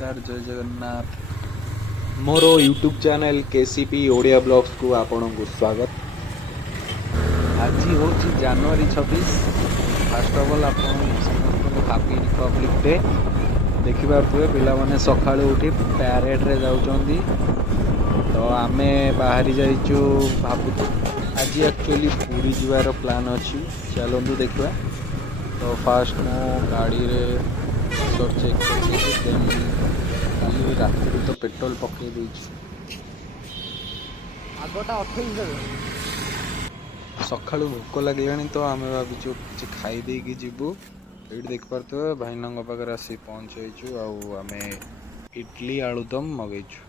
नमस्कार जय जगन्नाथ मोर YouTube channel KCP Odia blogs को आपण को स्वागत। आज हूँ जनवरी 26। फास्ट अफ ऑल आप समस्त हैप्पी रिपब्लिक डे। देखिपे पिला सका उठी प्यारेड रे जाउछंदी तो आमे बाहरी जाइचु भाबु आज एक्चुअली पूरी जीवार प्लान अच्छी चलतु देखा। तो फास्ट मो गाड़ी रे चेक कर रात तो पेट्रोल पकई आगटा 28 सका भोक लगे तो आम भाविचु कि खाईदे जीवु। ये देखिपे भाईना पाखे आसी पहुँचु आम इडली आलुदम मगैचु।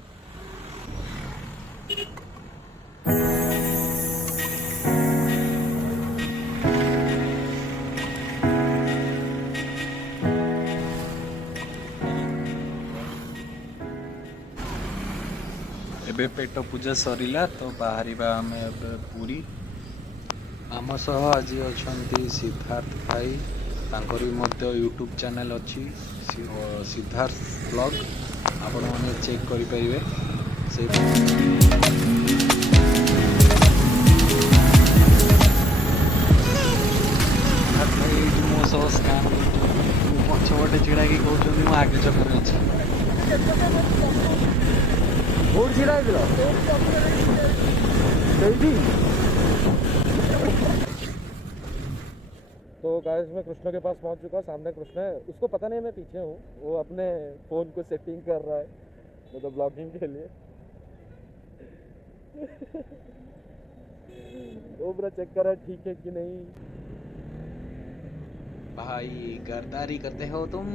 एबे पेट पूजा सरिला तो बाहरी आम पूरी आम सह आज अच्छा सिद्धार्थ भाई तांकर भी यूट्यूब चैनल अच्छी सिद्धार्थ ब्लॉग आपण मैंने चेक करेंगे से भाई मो सह स्काम पछपटे छिड़ा कि कहते आगे चक्कर बोर्ड छिड़ा तो गाइस मैं कृष्ण के पास पहुंच चुका। सामने कृष्ण है, उसको पता नहीं मैं पीछे हूँ। वो अपने फोन को सेटिंग कर रहा है मतलब ब्लॉगिंग के लिए। वो पूरा चेक कर रहा है ठीक है कि नहीं। भाई गरदारी करते हो तुम।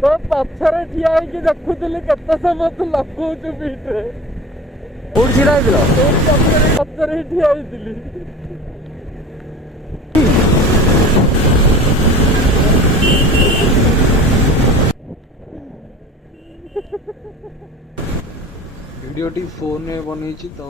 तो पत्थर ठिया है देखुली केते समय तू लगुचु पीठे कोड छिड़ा पत्थर ठिया होइतिली। वीडियोटी फोन में बनी तो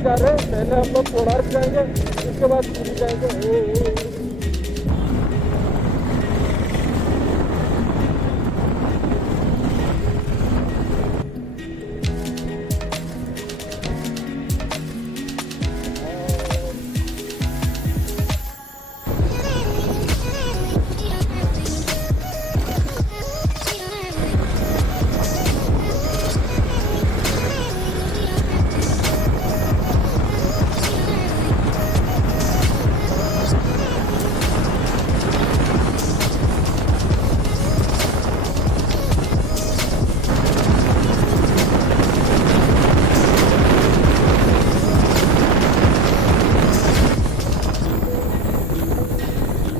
जा रहे हैं। पहले हम लोग कोणार्क जाएंगे उसके बाद पूरी जाएंगे।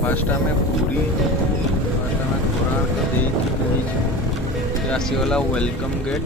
फास्ट आम पूरी फास्ट आम कोणार्क आसीगला वेलकम गेट।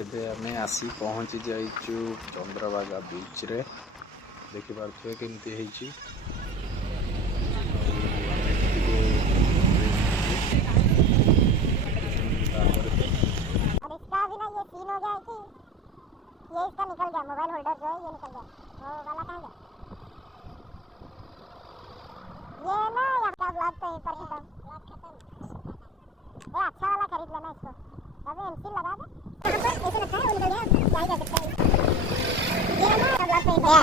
ଏବେ ଆମେ ଆସି ପହଞ୍ଚି ଯାଇଛୁ ଚନ୍ଦ୍ରଭାଗା ବିଚ୍ରେ। ଦେଖିପାରୁଥିବେ କେମିତି ହେଇଛି। और इसका भी ना ये सीन हो गया है कि ये इसका निकल गया, मोबाइल होल्डर जो है ये निकल गया। वो वाला कहाँ गया? ये ना आपका ब्लॉग पे पर खत्म। ये अच्छा वाला खरीद लेना इसको। अबे एमसी लगा दे। यहाँ पर ऐसे लगता है वो निकल गया, क्या ही कर सकते हैं। ये ना ब्लॉग पे गया।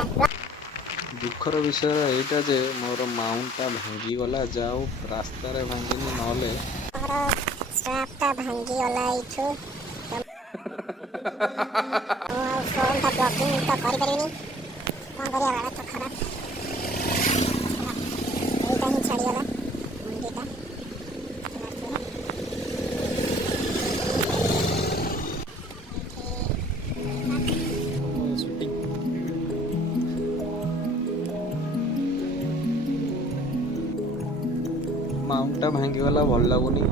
ଦୁଃଖର ବିଷୟ ଏଇଟା ଯେ ମୋର ମାଉଣ୍ଟଟା ଭାଙ୍ଗିଗଲା। ଯାଉ ରାସ୍ତାରେ ଭାଙ୍ଗିନି, ନହେଲେ और स्ट्रैप टा भांगी वाला इछु। और फोन टा ब्लॉकिंग तो करि परिनी। कौन करिया वाला तो खराब। एटा ही छाड़ी वाला मुंडीटा। ମାଉଣ୍ଟଟା ଭାଙ୍ଗିଗଲା, ଭଲ ଲାଗୁନି।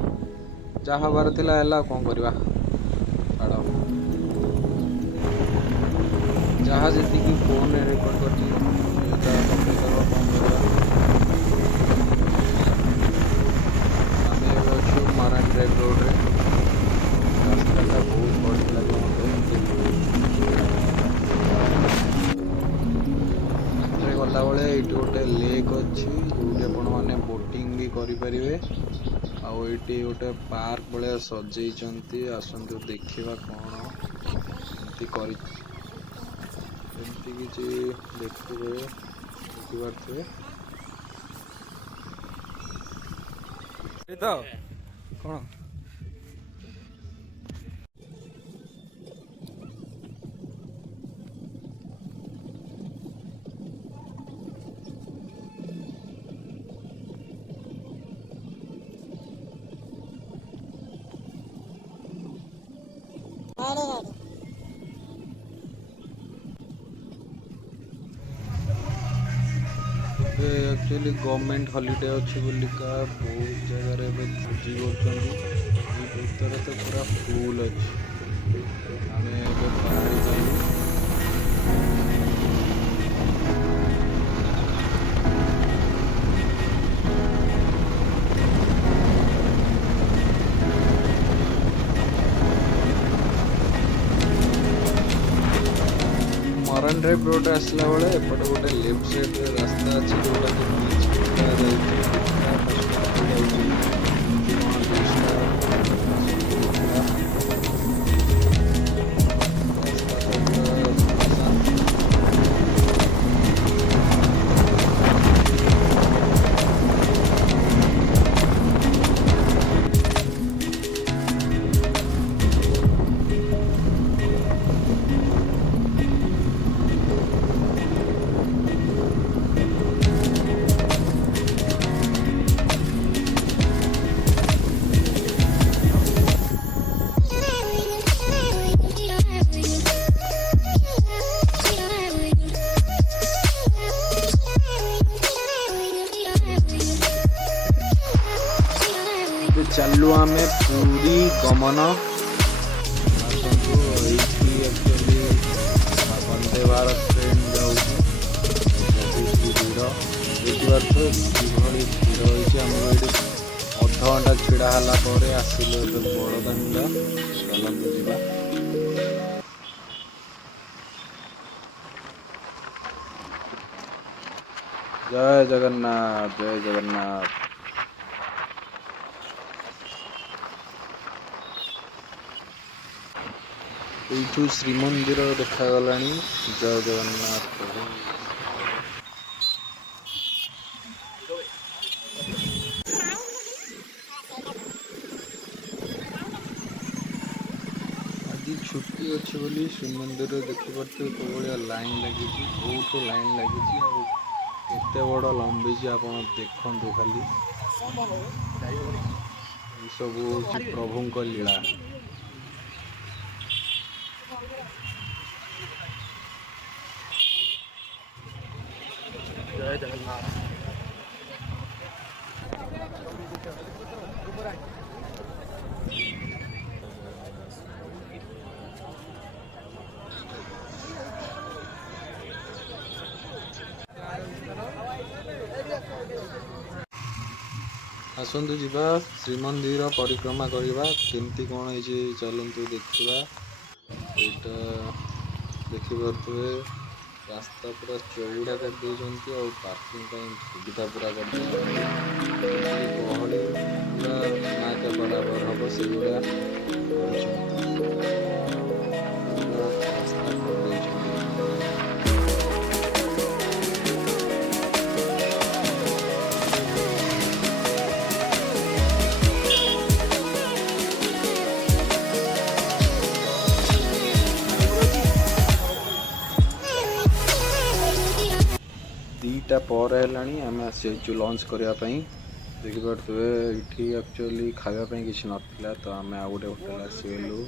ଯାହା ହବାର ଥିଲା ହେଲା, କ'ଣ କରିବା। ଛାଡ଼, ଯାହା ଯେତିକି ଫୋନରେ ରେକର୍ଡ଼ କରିଛି ଯାହା ପକେଇଦେବ, କ'ଣ କରିବା। ଆମେ ଏବେ ଅଛୁ ମରାନ ଡ୍ରାଇଭ୍ ରୋଡ଼ରେ। ରାସ୍ତାଟା ବହୁତ ବଢ଼ିଆ ଲାଗେ ମୋତେ। ରାତିରେ ଗଲାବେଳେ ଏଇଠି ଗୋଟେ ଲେକ୍ ଅଛି, ଯେଉଁଠି ଆପଣମାନେ ବୋଟିଂ ବି କରିପାରିବେ। ଆଉ ଏଇଠି ଗୋଟେ ପାର୍କ ଭଳିଆ ସଜେଇଛନ୍ତି, ଆସନ୍ତୁ ଦେଖିବା କ'ଣ ଏମିତି କରି ଏମିତି କିଛି ଦେଖିପାରୁଥିବେ। କ'ଣ रेडी रेडी। ଏବେ ଆକ୍ଚୁଆଲି ଗଭର୍ଣ୍ଣମେଣ୍ଟ ହଲିଡେ ଅଛି ବୋଲିକା ବହୁତ ଜାଗାରେ ଏବେ ଭୋଜି କରୁଛନ୍ତି। ଏଇ ଭିତରେ ତ ପୁରା ଫୁଲ୍ ଅଛି। ଆମେ ଏବେ ବାହାରି ଯାଉ। ମରାନ ଡ୍ରାଇଭ୍ ରୋଡ଼ରେ ଆସିଲା ବେଳେ ଏପଟେ ଗୋଟେ ଲେଫ୍ଟ ସାଇଡ଼୍ରେ ରାସ୍ତା ଅଛି, ଯେଉଁଟାକି ବିଚ୍ ଯାଉଛି। ଚାଲୁ ଆମେ ପୁରୀ ଗମନ। ଆସନ୍ତୁ, ଏଇଠି ଆକ୍ଚୁଆଲି ବନ୍ଦେ ଭାରତ ଟ୍ରେନ୍ ଯାଉଛି। ବହୁତ ଭିଡ଼ ଦେଖିପାରୁଥିବେ କିଭଳି ଭିଡ଼ ହୋଇଛି। ଆମର ଏଇଠି ଅଧଘଣ୍ଟା ଛିଡ଼ା ହେଲା ପରେ ଆସିଲୁ ଏବେ ବଡ଼ଦାଣ୍ଡ। ଚାଲନ୍ତୁ ଯିବା। ଜୟ ଜଗନ୍ନାଥ, ଜୟ ଜଗନ୍ନାଥ। ଏଇଠୁ ଶ୍ରୀମନ୍ଦିର ଦେଖାଗଲାଣି। ଜୟ ଜଗନ୍ନାଥ ପ୍ରଭୁ। ଆଜି ଛୁଟି ଅଛି ବୋଲି ଶ୍ରୀମନ୍ଦିରରେ ଦେଖିପାରୁଥିବେ କେଉଁ ଭଳିଆ ଲାଇନ୍ ଲାଗିଛି। ବହୁତ ଲାଇନ୍ ଲାଗିଛି, ଆଉ କେତେ ବଡ଼ ଲମ୍ବିଛି ଆପଣ ଦେଖନ୍ତୁ ଖାଲି। ଏସବୁ ହେଉଛି ପ୍ରଭୁଙ୍କ ଲୀଳା। जय जगन्नाथ। ଆସନ୍ତୁ ଯିବା ଶ୍ରୀମନ୍ଦିର ପରିକ୍ରମା କରିବା କେମିତି କ'ଣ ହେଇଛି ଚାଲନ୍ତୁ ଦେଖିବା। ଏଇଟା ଦେଖିପାରୁଥିବେ ରାସ୍ତା ପୁରା ଚଉଡ଼ା କରିଦେଇଛନ୍ତି ଆଉ ପାର୍କିଂ ପାଇଁ ସୁବିଧା ପୁରା କରିଦେଇଛନ୍ତି। ଯେତିକି ଗହଳି ପୁରା ନା କେ ବରାବର ହବ ସେଇଗୁଡ଼ା କରିଛନ୍ତି। ପୁରା ରାସ୍ତା କରିଦେଇଛନ୍ତି। ଦୁଇଟା ପରେ ହେଲାଣି ଆମେ ଆସିଯାଇଛୁ ଲଞ୍ଚ କରିବା ପାଇଁ। ଦେଖିପାରୁଥିବେ ଏଇଠି ଆକ୍ଚୁଆଲି ଖାଇବା ପାଇଁ କିଛି ନଥିଲା ତ ଆମେ ଆଉ ଗୋଟେ ହୋଟେଲ ଆସିଗଲୁ।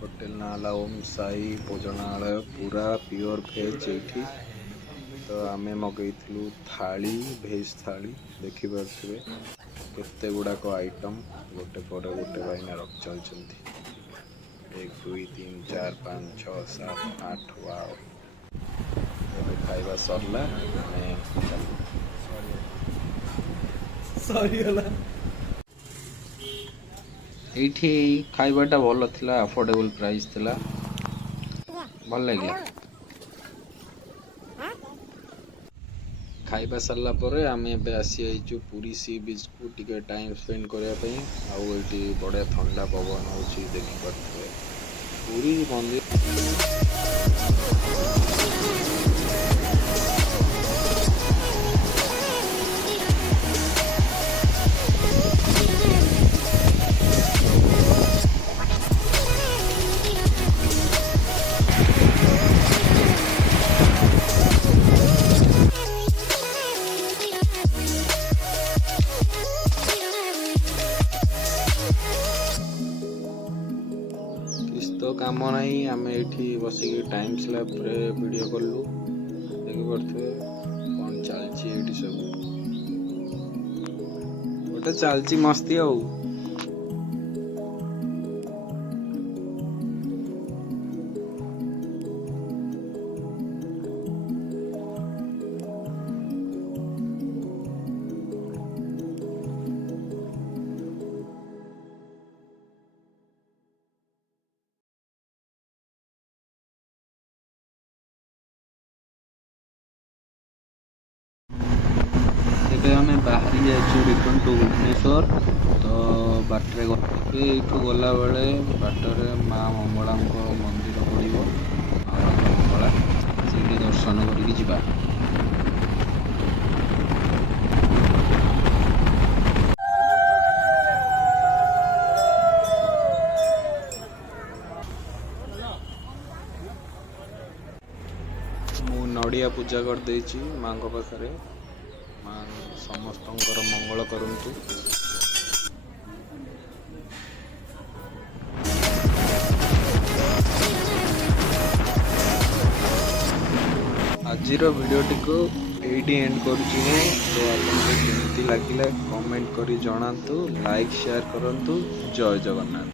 ହୋଟେଲ ନାଁ ହେଲା ଓମ୍ ସାଇ ଭୋଜନାଳୟ, ପୁରା ପିଓର ଭେଜ୍ ଏଇଠି। ତ ଆମେ ମଗେଇଥିଲୁ ଥାଳି, ଭେଜ୍ ଥାଳି। ଦେଖିପାରୁଥିବେ କେତେ ଗୁଡ଼ାକ ଆଇଟମ୍ ଗୋଟେ ପରେ ଗୋଟେ ଭାଇନା ରଖି ଚାଲିଛନ୍ତି। 1 2 3 4 5 6 7 8 ୱାଓ। ଏବେ ଖାଇବା ସରିଲା ଆମେ ସରିଗଲା। ଏଇଠି ଖାଇବାଟା ଭଲ ଥିଲା, ଆଫୋର୍ଡେବଲ୍ ପ୍ରାଇସ୍ ଥିଲା, ଭଲ ଲାଗିଲା। ଖାଇବା ସରିଲା ପରେ ଆମେ ଏବେ ଆସିଯାଇଛୁ ପୁରୀ ସି ବିଚ୍କୁ ଟିକେ ଟାଇମ୍ ସ୍ପେଣ୍ଡ କରିବା ପାଇଁ। ଆଉ ଏଇଠି ବଢ଼ିଆ ଥଣ୍ଡା ପବନ ହେଉଛି ଦେଖିପାରୁଥିବେ। ପୁରୀ ମନ୍ଦିର ତ କାମ ନାହିଁ, ଆମେ ଏଇଠି ବସିକି ଟାଇମ୍ ସ୍ଲାପ୍ରେ ଭିଡ଼ିଓ କଲୁ। ଦେଖିପାରୁଥିବେ କ'ଣ ଚାଲିଛି ଏଇଠି ସବୁ ଗୋଟେ ଚାଲିଛି ମସ୍ତି ଆଉ। ଏବେ ଆମେ ବାହାରି ଯାଇଛୁ ରିଟର୍ନ ଟୁ ଭୁବନେଶ୍ୱର। ତ ବାଟରେ ଏଇଠୁ ଗଲାବେଳେ ବାଟରେ ମା ମଙ୍ଗଳାଙ୍କ ମନ୍ଦିର ପଡ଼ିବ। ମା ମଙ୍ଗଳା ସେଇଠି ଦର୍ଶନ କରିକି ଯିବା। ମୁଁ ନଡ଼ିଆ ପୂଜା କରିଦେଇଛି ମାଙ୍କ ପାଖରେ। ମା ସମସ୍ତଙ୍କର ମଙ୍ଗଳ କରନ୍ତୁ। ଆଜିର ଭିଡ଼ିଓଟିକୁ ଏଇଠି ଏଣ୍ଡ କରୁଛି ମୁଁ। ତ ଆପଣଙ୍କୁ କେମିତି ଲାଗିଲା କମେଣ୍ଟ କରି ଜଣାନ୍ତୁ, ଲାଇକ୍ ସେୟାର କରନ୍ତୁ। ଜୟ ଜଗନ୍ନାଥ।